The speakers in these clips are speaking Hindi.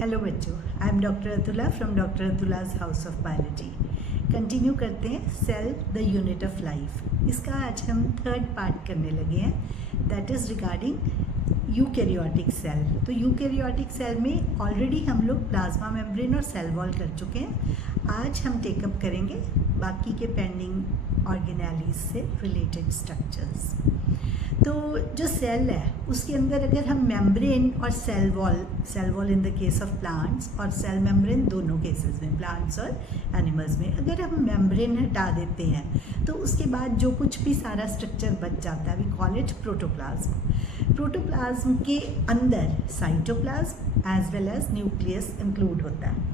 हेलो बच्चों, I am doctor Atula from doctor Atula's house of biology. Continue करते हैं cell the unit of life. इसका आज हम थर्ड पार्ट करने लगे हैं, that is regarding eukaryotic cell. तो यूकैरियोटिक सेल में ऑलरेडी हम लोग प्लाज्मा मेम्ब्रेन और सेल वॉल कर चुके हैं। आज हम टेकअप करेंगे बाकी के पेंडिंग ऑर्गेनेलीज से रिलेटेड स्ट्रक्चर्स। तो जो सेल है उसके अंदर अगर हम मेम्ब्रेन और cell wall in the case of plants और सेल मेम्ब्रेन दोनों केसेस में, प्लांट्स और एनिमल्स में, अगर हम मेम्ब्रेन हटा देते हैं तो उसके बाद जो कुछ भी सारा स्ट्रक्चर बच जाता है, we call it protoplasm. Protoplasm के अंदर cytoplasm as well as nucleus include होता है।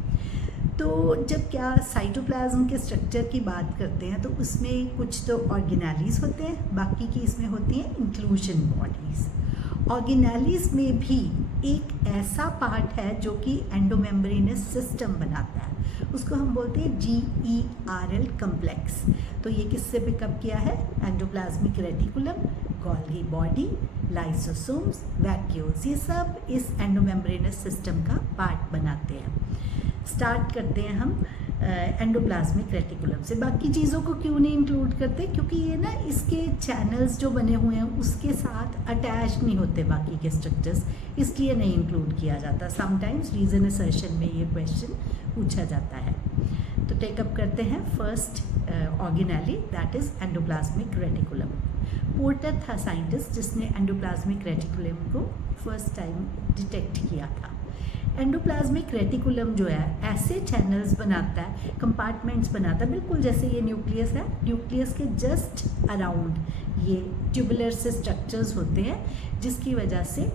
तो जब क्या साइटोप्लाज्म के स्ट्रक्चर की बात करते हैं तो उसमें कुछ तो ऑर्गेनेलीज होते हैं, बाकी की इसमें होती हैं इंक्लूजन बॉडीज। ऑर्गेनेलीज में भी एक ऐसा पार्ट है जो कि एंडोमेम्ब्रेनस सिस्टम बनाता है, उसको हम बोलते हैं GERL कम्प्लेक्स। तो ये किससे पिकअप किया है? Endoplasmic reticulum, Golgi body, lysosomes, vacuoles, ये सब इस एंडोमेम्ब्रेनस सिस्टम का पार्ट बनाते हैं। स्टार्ट करते हैं हम एंडोप्लाज्मिक रेटिकुलम से। बाकी चीज़ों को क्यों नहीं इंक्लूड करते? क्योंकि ये ना इसके चैनल्स जो बने हुए हैं उसके साथ अटैच नहीं होते बाकी के स्ट्रक्चर्स, इसलिए नहीं इंक्लूड किया जाता। समटाइम्स रीजन असर्शन में ये क्वेश्चन पूछा जाता है। तो टेकअप करते हैं first organelle, that is endoplasmic reticulum. Porter था साइंटिस्ट जिसने एंडोप्लाज्मिक रेटिकुलम को फर्स्ट टाइम डिटेक्ट किया था। एंडोप्लाज्मिक रेटिकुलम जो है ऐसे चैनल्स बनाता है, कंपार्टमेंट्स बनाता है, बिल्कुल जैसे ये न्यूक्लियस है, न्यूक्लियस के जस्ट अराउंड ये ट्यूबुलर से स्ट्रक्चर्स होते हैं, जिसकी वजह से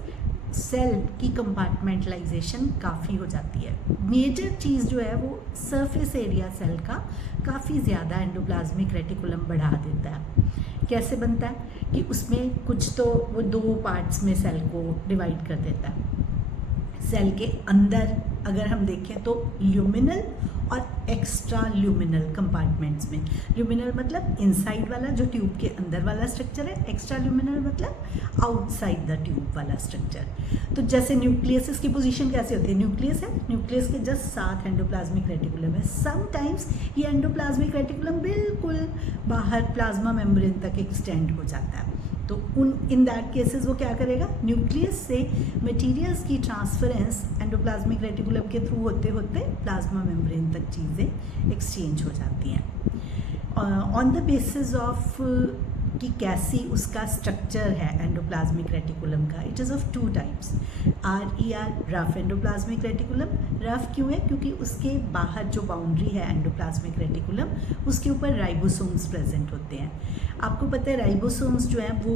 सेल की कंपार्टमेंटलाइजेशन काफ़ी हो जाती है। मेजर चीज़ जो है वो सरफेस एरिया सेल का काफ़ी ज़्यादा एंडोप्लाज्मिक रेटिकुलम बढ़ा देता है। कैसे बनता है कि उसमें कुछ तो वो दो पार्ट्स में सेल को डिवाइड कर देता है। सेल के अंदर अगर हम देखें तो ल्यूमिनल और एक्स्ट्रा ल्यूमिनल कंपार्टमेंट्स में, ल्यूमिनल मतलब इनसाइड वाला जो ट्यूब के अंदर वाला स्ट्रक्चर है, एक्स्ट्रा ल्यूमिनल मतलब आउटसाइड द ट्यूब वाला स्ट्रक्चर। तो जैसे न्यूक्लियस, इसकी पोजीशन कैसे होती है? न्यूक्लियस है, न्यूक्लियस के जस्ट साथ एंडोप्लाज्मिक रेटिकुलम है। समटाइम्स ये एंडोप्लाज्मिक रेटिकुलम बिल्कुल बाहर प्लाज्मा मेम्ब्रेन तक एक्सटेंड हो जाता है। तो इन दैट केसेस वो क्या करेगा? न्यूक्लियस से मटेरियल्स की ट्रांसफरेंस एंडोप्लाज्मिक रेटिकुलम के थ्रू होते होते प्लाज्मा मेम्ब्रेन तक चीज़ें एक्सचेंज हो जाती हैं। ऑन द बेसिस ऑफ कि कैसी उसका स्ट्रक्चर है एंडोप्लाज्मिक रेटिकुलम का, it is of two types. RER rough endoplasmic reticulum. Rough क्यों है? क्योंकि उसके बाहर जो बाउंड्री है एंडोप्लाज्मिक रेटिकुलम, उसके ऊपर राइबोसोम्स प्रेजेंट होते हैं। आपको पता है राइबोसोम्स जो हैं वो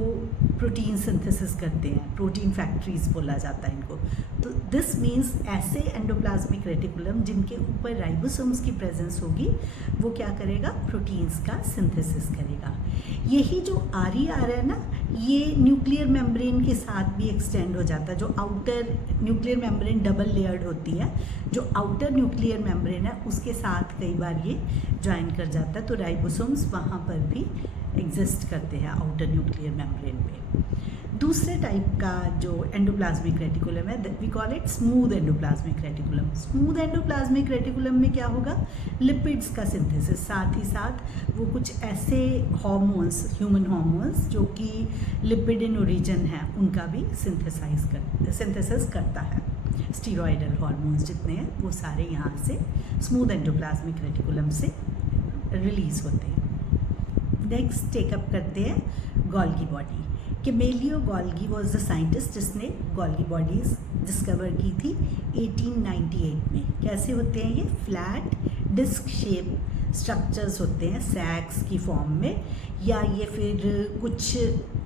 प्रोटीन सिंथेसिस करते हैं, प्रोटीन फैक्ट्रीज बोला जाता है इनको। तो दिस मीन्स ऐसे एंडोप्लाज्मिक रेटिकुलम जिनके ऊपर राइबोसोम्स की प्रेजेंस होगी वो क्या करेगा? प्रोटीन्स का सिंथेसिस करेगा। यही जो RER है ना, ये न्यूक्लियर मेम्ब्रेन के साथ भी एक्सटेंड हो जाता है। जो outer nuclear membrane double layered होती है, जो आउटर न्यूक्लियर मेम्ब्रेन है उसके साथ कई बार ये ज्वाइन कर जाता है। तो राइबोसोम्स वहाँ पर भी एग्जिस्ट करते हैं आउटर न्यूक्लियर मेम्ब्रेन पे। दूसरे टाइप का जो एंडोप्लाज्मिक रेटिकुलम है, we call it smooth endoplasmic reticulum. Smooth endoplasmic reticulum में क्या होगा? लिपिड्स का सिंथेसिस, साथ ही साथ वो कुछ ऐसे हार्मोन्स, ह्यूमन हार्मोन्स जो कि लिपिड इन ओरिजिन है, उनका भी सिंथेसिस करता है। स्टीरॉयडल हार्मोन्स जितने हैं वो सारे यहाँ से स्मूथ एंडोप्लाज्मिक रेटिकुलम से रिलीज होते हैं। नेक्स्ट टेकअप करते हैं Golgi body. Camillo Golgi was the scientist जिसने गोल्गी बॉडीज़ डिस्कवर की थी 1898 में। कैसे होते हैं ये? फ्लैट डिस्क शेप स्ट्रक्चर्स होते हैं सैक्स की फॉर्म में, या ये फिर कुछ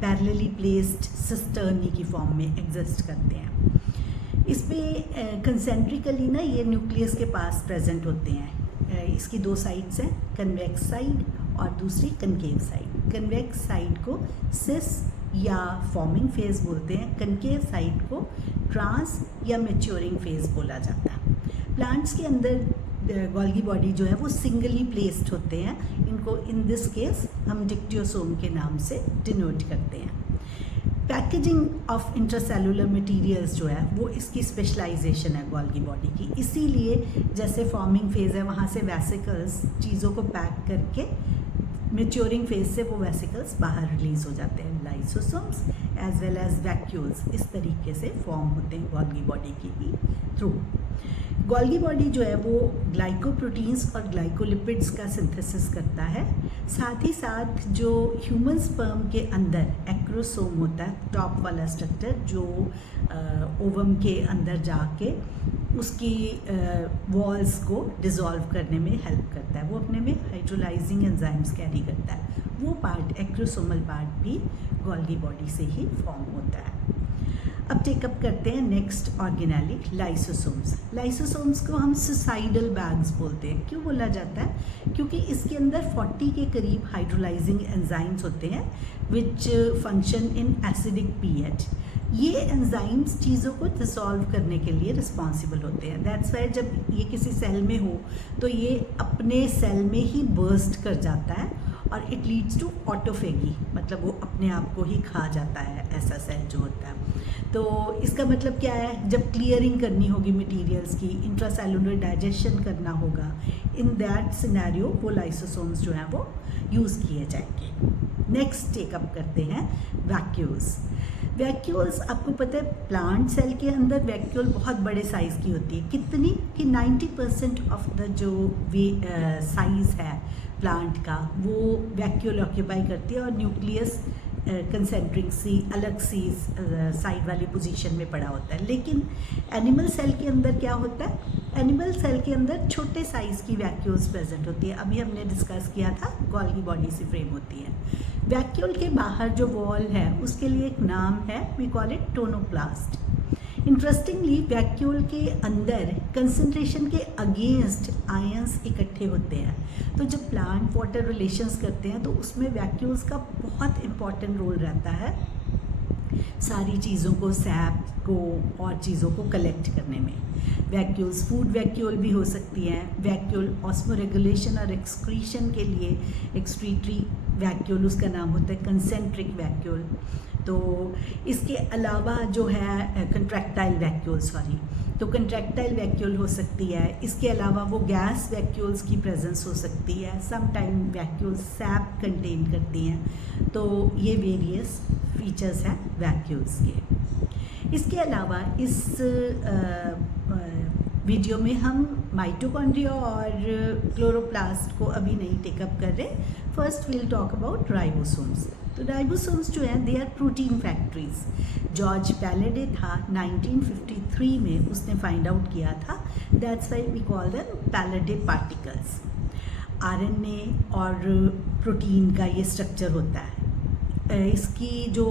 पैरेलली प्लेस्ड सिस्टर्नी की फॉर्म में एग्जिस्ट करते हैं। इसमें कंसेंट्रिकली ना ये न्यूक्लियस के पास प्रेजेंट होते हैं। इसकी दो साइड्स हैं, कन्वेक्स साइड और दूसरी कनकेव साइड। कन्वेक्स साइड को सिस या फॉर्मिंग फेज बोलते हैं, कनकेव साइड को ट्रांस या मैच्योरिंग फेज बोला जाता है। प्लांट्स के अंदर गोल्गी बॉडी जो है वो सिंगली प्लेस्ड होते हैं। इनको इन दिस केस हम डिक्टियोसोम के नाम से डिनोट करते हैं। पैकेजिंग ऑफ इंट्रासेलुलर मटेरियल्स जो है वो इसकी स्पेशलाइजेशन है गोल्गी बॉडी की, इसीलिए जैसे फॉर्मिंग फेज़ है वहाँ से वेसिकल्स चीज़ों को पैक करके मैच्योरिंग फेज से वो वेसिकल्स बाहर रिलीज हो जाते हैं, lysosomes as well as vacuoles इस तरीके से फॉर्म होते हैं गोल्गी बॉडी की ही थ्रू। गोल्गी बॉडी जो है वो ग्लाइकोप्रोटीन्स और ग्लाइकोलिपिड्स का सिंथेसिस करता है, साथ ही साथ जो ह्यूमन स्पर्म के अंदर एक्रोसोम होता है, टॉप वाला स्ट्रक्चर जो ओवम के अंदर जाके उसकी वॉल्स को डिज़ोल्व करने में हेल्प करता है, वो अपने में हाइड्रोलाइजिंग एंजाइम्स कैरी करता है, वो पार्ट एक्रोसोमल पार्ट भी गोल्गी बॉडी से ही फॉर्म होता है। अब टेकअप करते हैं नेक्स्ट ऑर्गेनेली, लाइसोसोम्स। लाइसोसोम्स को हम सुसाइडल बैग्स बोलते हैं। क्यों बोला जाता है? क्योंकि इसके अंदर 40 के करीब हाइड्रोलाइजिंग एंजाइम्स होते हैं which function in acidic pH. ये एंजाइम्स चीज़ों को डिसॉल्व करने के लिए रिस्पॉन्सिबल होते हैं। दैट्स वाई जब ये किसी सेल में हो तो ये अपने सेल में ही बर्स्ट कर जाता है और इट लीड्स टू ऑटोफेगी, मतलब वो अपने आप को ही खा जाता है ऐसा सेल जो होता है। तो इसका मतलब क्या है? जब क्लियरिंग करनी होगी मटेरियल्स की, इंट्रासेलुलर डाइजेशन करना होगा, इन दैट सिनेरियो वो लाइसोसोम्स जो हैं वो यूज़ किए जाएंगे। नेक्स्ट टेकअप करते हैं वैक्यूल्स। वैक्यूल्स आपको पता है प्लांट सेल के अंदर वैक्यूल बहुत बड़े साइज़ की होती है। कितनी कि 90% ऑफ द जो साइज़ है प्लांट का वो वैक्यूल ऑक्यूपाई करती है और न्यूक्लियस कंसेंट्रिक सी अलग सी साइड वाली पोजीशन में पड़ा होता है। लेकिन एनिमल सेल के अंदर क्या होता है? एनिमल सेल के अंदर छोटे साइज़ की वैक्यूल्स प्रेजेंट होती है। अभी हमने डिस्कस किया था गोल्गी बॉडी से फ्रेम होती है। वैक्यूल के बाहर जो वॉल है उसके लिए एक नाम है, we call it tonoplast. Interestingly vacuole के अंदर कंसंट्रेशन के अगेंस्ट आयंस इकट्ठे होते हैं, तो जब प्लांट वाटर रिलेशंस करते हैं तो उसमें वैक्यूल्स का बहुत इम्पॉर्टेंट रोल रहता है सारी चीज़ों को, सैप को और चीज़ों को कलेक्ट करने में। वैक्यूल्स फूड वैक्यूल भी हो सकती हैं। वैक्यूल ऑस्मोरेगुलेशन और एक्सक्रीशन के लिए एक्सक्रीटरी वैक्यूल, उसका नाम होता है कंसेंट्रिक वैक्यूल। तो इसके अलावा जो है कंट्रैक्टाइल वैक्यूल, तो कंट्रैक्टाइल वैक्यूल हो सकती है। इसके अलावा वो गैस वैक्यूल्स की प्रेजेंस हो सकती है। Some time vacuoles sap contain करती हैं। तो ये वेरियस फीचर्स हैं वैक्यूल्स के। इसके अलावा इस वीडियो में हम माइटोकॉन्ड्रिया और क्लोरोप्लास्ट को अभी नहीं टेकअप कर रहे। First will talk about ribosomes. तो राइबोसोम्स जो हैं they are protein factories. George Palade था 1953 में, उसने फाइंड आउट किया था। That's why we call them Palade particles. RNA और प्रोटीन का ये स्ट्रक्चर होता है। इसकी जो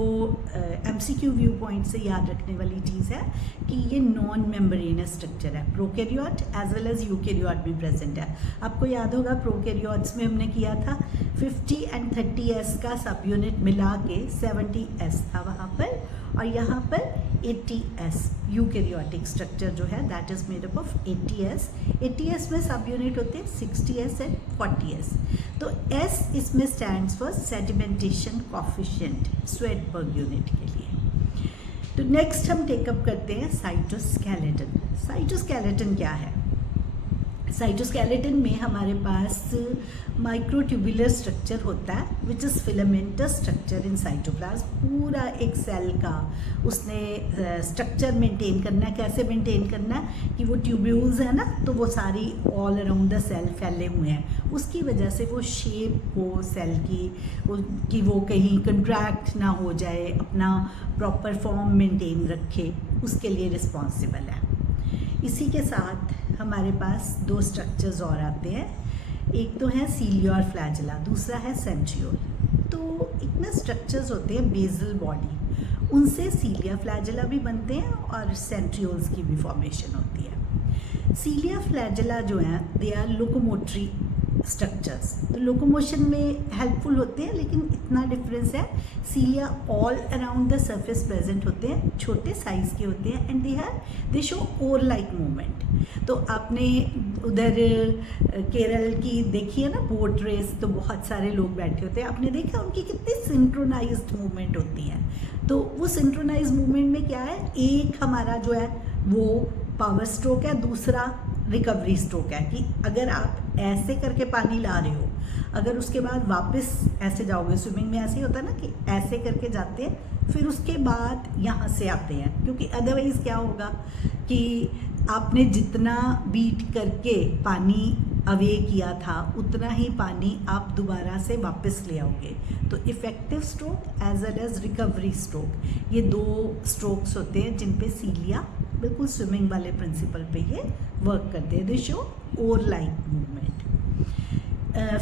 एमसीक्यू व्यू पॉइंट से याद रखने वाली चीज़ है कि ये नॉन मेम्ब्रेनस स्ट्रक्चर है। Prokaryote as well as eukaryote भी प्रेजेंट है। आपको याद होगा प्रोकैरियोट्स में हमने किया था 50 and 30s का सब यूनिट मिला के 70s था वहाँ पर, और यहाँ पर 80s यूकैरियोटिक स्ट्रक्चर जो है that is made up of 80s। 80s में सब यूनिट होते हैं 60s एंड 40s। तो S इसमें stands for sedimentation coefficient, Svedberg unit के लिए। तो नेक्स्ट हम टेकअप करते हैं साइटोस्केलेटन। साइटोस्केलेटन क्या है? साइटोस्केलेटन में हमारे पास माइक्रोट्यूबुलर स्ट्रक्चर होता है which is filamentous structure in cytoplasm. पूरा एक सेल का उसने स्ट्रक्चर मेंटेन करना है। कैसे मेंटेन करना है कि वो ट्यूब्यूल्स है ना, तो वो सारी ऑल अराउंड द सेल फैले हुए हैं। उसकी वजह से वो शेप को सेल की कि वो कहीं कंट्रैक्ट ना हो जाए, अपना प्रॉपर फॉर्म मेंटेन रखे, उसके लिए रिस्पॉन्सिबल है। इसी के साथ हमारे पास दो स्ट्रक्चर्स और आते हैं। एक तो है सीलिया और फ्लैजेला, दूसरा है सेंट्रियोल। तो इतने स्ट्रक्चर्स होते हैं बेसल बॉडी, उनसे सीलिया फ्लैजेला भी बनते हैं और सेंट्रियोल्स की भी फॉर्मेशन होती है। सीलिया फ्लैजेला जो हैं दे आर लोकोमोटरी स्ट्रक्चर्स, तो लोकोमोशन में हेल्पफुल होते हैं, लेकिन इतना डिफरेंस है। Cilia all around the surface present होते हैं, छोटे साइज के होते हैं and they show oar like movement. तो आपने उधर केरल की देखी है ना बोट रेस, तो बहुत सारे लोग बैठे होते हैं, आपने देखा उनकी कितनी सिंक्रोनाइज्ड मूवमेंट होती है। तो वो सिंक्रोनाइज मूवमेंट में क्या है, एक हमारा जो है वो पावर स्ट्रोक है, दूसरा रिकवरी स्ट्रोक है कि अगर आप ऐसे करके पानी ला रहे हो, अगर उसके बाद वापस ऐसे जाओगे, स्विमिंग में ऐसे ही होता है ना कि ऐसे करके जाते हैं फिर उसके बाद यहाँ से आते हैं, क्योंकि अदरवाइज़ क्या होगा कि आपने जितना बीट करके पानी अवे किया था उतना ही पानी आप दोबारा से वापस ले आओगे। तो effective stroke as well as recovery stroke, ये दो स्ट्रोक्स होते हैं जिन पे सीलिया बिल्कुल स्विमिंग वाले प्रिंसिपल पे ये वर्क करते हैं। दे show oar like movement.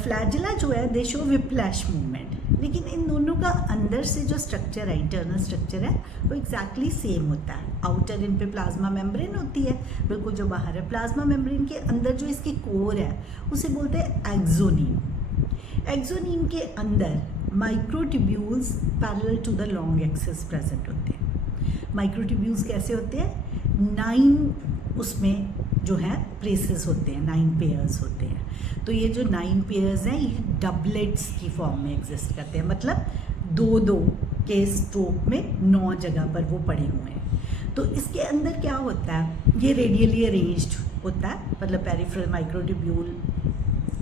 Flagella जो है दे शो विप्लैश मूवमेंट, लेकिन इन दोनों का अंदर से जो स्ट्रक्चर है, इंटरनल स्ट्रक्चर है, वो एग्जैक्टली सेम होता है। आउटर इन पे प्लाज्मा मेम्ब्रेन होती है, बिल्कुल जो बाहर है। प्लाज्मा मेम्ब्रेन के अंदर जो इसकी कोर है उसे बोलते हैं एक्सोनीम। एक्सोनीम के अंदर microtubules parallel to the long axis present होते हैं। माइक्रोट्यूब्यूल्स कैसे होते हैं, 9 उसमें जो है प्लेसेस होते हैं, 9 पेयर्स होते हैं। तो ये जो 9 पेयर्स हैं ये डबलेट्स की फॉर्म में एग्जिस्ट करते हैं, मतलब 2-2 के स्ट्रोक में 9 जगह पर वो पड़े हुए हैं। तो इसके अंदर क्या होता है, ये रेडियली अरेंज्ड होता है, मतलब पेरिफेरल माइक्रोट्यूब्यूल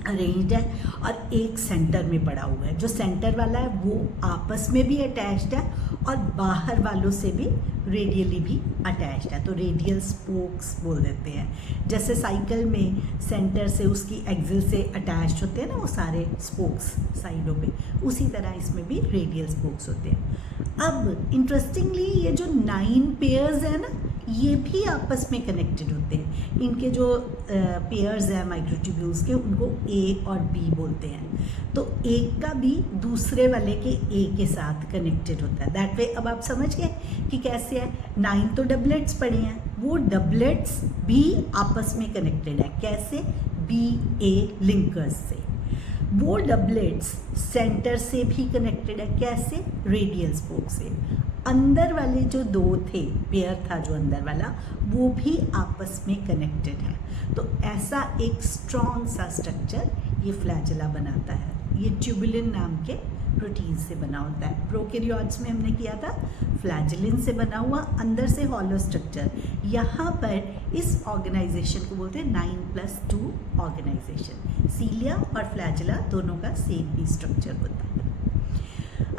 अरेंज्ड है और एक सेंटर में पड़ा हुआ है। जो सेंटर वाला है वो आपस में भी अटैच्ड है और बाहर वालों से भी रेडियली भी अटैच्ड है, तो रेडियल स्पोक्स बोल देते हैं। जैसे साइकिल में सेंटर से उसकी एक्सिल से अटैच्ड होते हैं ना वो सारे स्पोक्स साइडों पे, उसी तरह इसमें भी रेडियल स्पोक्स होते हैं। अब इंटरेस्टिंगली ये जो 9 पेयर्स है ना ये भी आपस में कनेक्टेड होते हैं। इनके जो पेयर्स हैं माइक्रोट्यूब्यूल्स के उनको ए और बी बोलते हैं। तो एक का बी दूसरे वाले के ए के साथ कनेक्टेड होता है। दैट वे अब आप समझ गए कि कैसे है। 9 तो डबलेट्स पड़े हैं, वो डबलेट्स भी आपस में कनेक्टेड है। कैसे, बी ए लिंकर्स से। वो डबलेट्स सेंटर से भी कनेक्टेड है, कैसे, रेडियल स्पोक से। अंदर वाले जो 2 थे, पेयर था जो अंदर वाला, वो भी आपस में कनेक्टेड है। तो ऐसा एक स्ट्रॉन्ग सा स्ट्रक्चर ये फ्लैजिला बनाता है। ये ट्यूबुलिन नाम के प्रोटीन से बना होता है। प्रोकैरियोट्स में हमने किया था फ्लैजिलिन से बना हुआ अंदर से हॉलो स्ट्रक्चर। यहाँ पर इस ऑर्गेनाइजेशन को बोलते हैं 9+2 ऑर्गेनाइजेशन। सीलिया और फ्लैजिला दोनों का सेम ही स्ट्रक्चर होता है।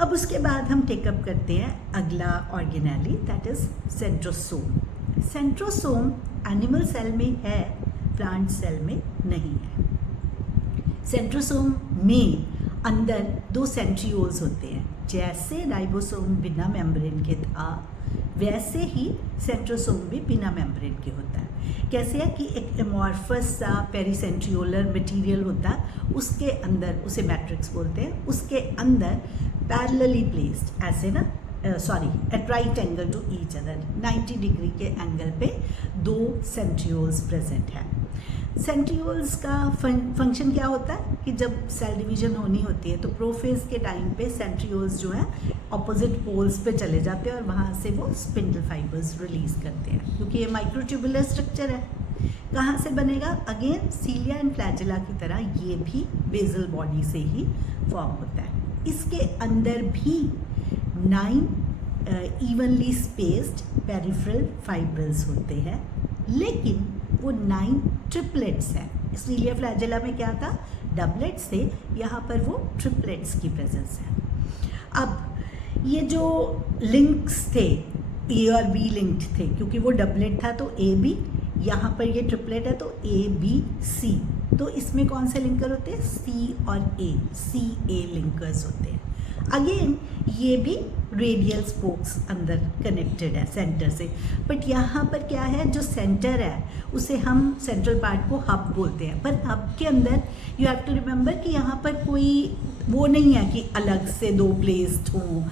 अब उसके बाद हम टेकअप करते हैं अगला organelle, that is centrosome. Centrosome animal cell में है, प्लांट सेल में नहीं है। सेंट्रोसोम में अंदर 2 सेंट्रियोल्स होते हैं। जैसे राइबोसोम बिना मेम्ब्रेन के था वैसे ही सेंट्रोसोम भी बिना मेम्ब्रेन के होता है। कैसे है कि एक एमॉर्फस सा पेरीसेंट्रियोलर मटेरियल होता है, उसके अंदर, उसे मैट्रिक्स बोलते हैं, उसके अंदर पैरेलली प्लेस्ड ऐसे ना at right angle to each other 90 degree के एंगल पे 2 सेंट्रियोल्स प्रेजेंट है। सेंट्रियोल्स का फंक्शन क्या होता है कि जब सेल डिवीजन होनी होती है तो प्रोफेज के टाइम पे सेंट्रियोल्स जो है ऑपोजिट पोल्स पे चले जाते हैं और वहाँ से वो स्पिंडल फाइबर्स रिलीज करते हैं, क्योंकि ये माइक्रोट्यूबुलर स्ट्रक्चर है। कहाँ से बनेगा, अगेन सीलिया एंड फ्लैजिला की तरह ये भी बेसल बॉडी से ही फॉर्म होता है। इसके अंदर भी 9 इवनली स्पेस्ड पेरिफेरल फाइब्रल्स होते हैं, लेकिन वो 9 ट्रिपलेट्स हैं। सीलिया फ्लैजिला में क्या था, डबलेट्स थे, यहाँ पर वो ट्रिपलेट्स की प्रेजेंस है। अब ये जो लिंक्स थे ए और बी लिंक्ड थे, क्योंकि वो डबलेट था तो ए बी, यहाँ पर ये ट्रिपलेट है तो ए बी सी। तो इसमें कौन से लिंकर होते हैं, सी और ए, सी ए लिंकर्स होते हैं। अगेन ये भी रेडियल स्पोक्स अंदर कनेक्टेड है सेंटर से, बट यहाँ पर क्या है, जो सेंटर है उसे हम सेंट्रल पार्ट को हब बोलते हैं, पर हब के अंदर यू हैव टू रिमेंबर कि यहाँ पर कोई वो नहीं है कि अलग से 2 प्लेस्ड हों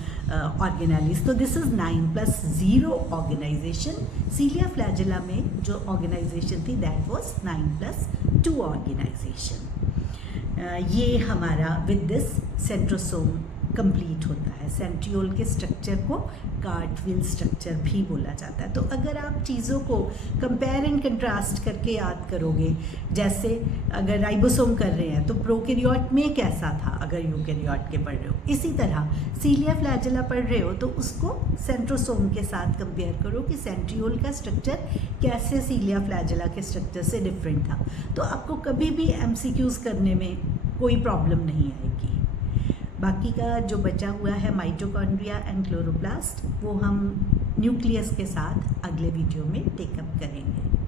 ऑर्गेनेलिस। तो दिस इज 9+0 ऑर्गेनाइजेशन। सीलिया फ्लैजिला में जो ऑर्गेनाइजेशन थी दैट वाज 9+2 ऑर्गेनाइजेशन। ये हमारा विद दिस सेंट्रोसोम कंप्लीट होता है। सेंट्रियोल के स्ट्रक्चर को कार्टविल स्ट्रक्चर भी बोला जाता है। तो अगर आप चीज़ों को कंपेयर एंड कंट्रास्ट करके याद करोगे, जैसे अगर राइबोसोम कर रहे हैं तो प्रोकैरियोट में कैसा था अगर यूकैरियोट के पढ़ रहे हो, इसी तरह सीलिया फ्लैजेला पढ़ रहे हो तो उसको सेंट्रोसोम के साथ कंपेयर करो कि सेंट्रियोल का स्ट्रक्चर कैसे सीलिया फ्लैजेला के स्ट्रक्चर से डिफरेंट था। तो आपको कभी भी एमसीक्यूज़ करने में कोई प्रॉब्लम नहीं आएगी। बाकी का जो बचा हुआ है माइटोकॉन्ड्रिया एंड क्लोरोप्लास्ट, वो हम न्यूक्लियस के साथ अगले वीडियो में टेकअप करेंगे।